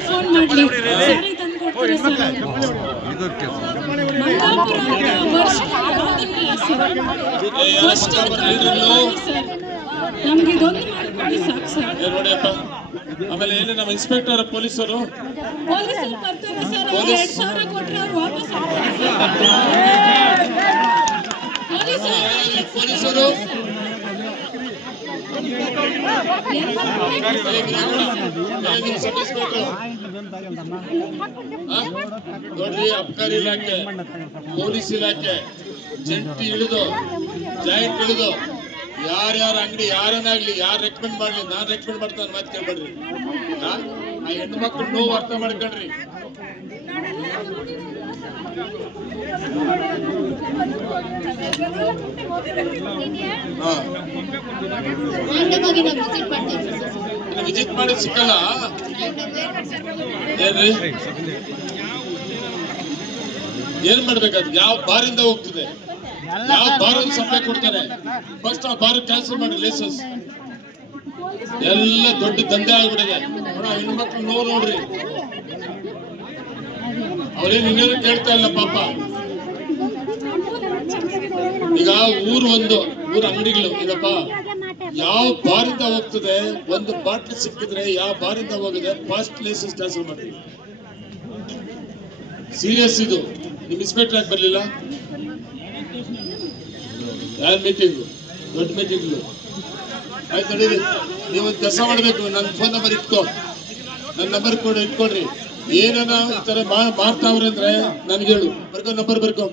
ಆಮೇಲೆ ಫೋನ್ ಮಾಡ್ಲಿ ಸಾರಿ ತಂದು ಕೊಡ್ತಾರೆ ಸರ್ ನಮ್ಗೆ ಇದೊಂದು ಮಾಡ್ಕೊಡಿ ಸಾಕು ಸರ್. ನೋಡಿಯಪ್ಪ ಆಮೇಲೆ ಏನು ನಮ್ಮ ಇನ್ಸ್ಪೆಕ್ಟರ್ ಪೊಲೀಸರು ಬರ್ತಾರೆ ಸರ್. 2000 ಕೊಟ್ಟರೆ ಅವ್ರು ವಾಪಸ್ ಪೊಲೀಸರು ನೋಡ್ರಿ, ಅಬ್ಕಾರಿ ಇಲಾಖೆ, ಪೊಲೀಸ್ ಇಲಾಖೆ ಜಂಟಿ ಇಳಿದು ಜಾಯಿಂಟ್ ಇಳಿದು ಯಾರ್ಯಾರ ಅಂಗಡಿ ಯಾರನ್ನಾಗ್ಲಿ ಯಾರು ರೆಕಮೆಂಡ್ ಮಾಡ್ಲಿ, ನಾನ್ ರೆಕಮೆಂಡ್ ಮಾಡ್ತಾನೆ ಮಾತು ಕೇಳ್ಬೇಡ್ರಿ. ಆ ಹೆಣ್ಣು ಮಕ್ಕಳು ನೋವು ಅರ್ಥ ಮಾಡ್ಕೊಳ್ರಿ. ವಿಸಿಟ್ ಮಾಡಿ ಸಿಕ್ಕಲ್ಲ ಏನ್ರಿ? ಏನ್ ಮಾಡ್ಬೇಕಾದ್ರೆ ಯಾವ ಬಾರಿಂದ ಹೋಗ್ತಿದೆ, ಯಾವ ಬಾರಲ್ಲಿ ಸಪ್ಲೈ ಕೊಡ್ತಾರೆ, ಫಸ್ಟ್ ಆ ಬಾರ್ ಕ್ಯಾನ್ಸಲ್ ಮಾಡಿ ಲೈಸೆನ್ಸ್. ಎಲ್ಲ ದೊಡ್ಡ ದಂಧೆ ಆಗ್ಬಿಟ್ಟಿದೆ. ಹೆಣ್ಣು ಮಕ್ಳು ನೋವು ನೋಡ್ರಿ, ಅವ್ರೇನು ಇನ್ನೇನು ಕೇಳ್ತಾ ಇಲ್ಲ ಪಾಪ. ಈಗ ಊರ್ ಅಂಗಡಿಗಳು ಇದಪ್ಪ, ಯಾವ ಬಾರಿಂದ ಹೋಗ್ತದೆ, ಒಂದು ಬಾಟ್ಲಿ ಸಿಕ್ಕಿದ್ರೆ ಯಾವ ಬಾರಿಂದ ಹೋಗಿದೆ ಫಸ್ಟ್ ಲೈಸೆನ್ಸ್ ಕ್ಯಾನ್ಸಲ್ ಮಾಡಿ. ಸೀರಿಯಸ್ ಇದು. ನಿಮ್ ಇನ್ಸ್ಪೆಕ್ಟರ್ ಯಾಕೆ ಬರ್ಲಿಲ್ಲ? ಯಾರ ಮೀಟಿಂಗು? ದೊಡ್ಡ ಮೀಟಿಂಗ್ಲು ಆಯ್ತು ನಡೀರಿ. ನೀವೊಂದು ಕೆಲಸ ಮಾಡ್ಬೇಕು, ನನ್ನ ಫೋನ್ ನಂಬರ್ ಇಟ್ಕೊ, ನನ್ನ ನಂಬರ್ ಇಟ್ಕೊಡ್ರಿ. ಏನನ ಈ ತರ ಮಾಡ್ತಾವ್ರೆ ಅಂದ್ರೆ ನನ್ಗೆ ಹೇಳು, ಬರ್ಕೊ, ನಂಬರ್ ಬರ್ಕೊ.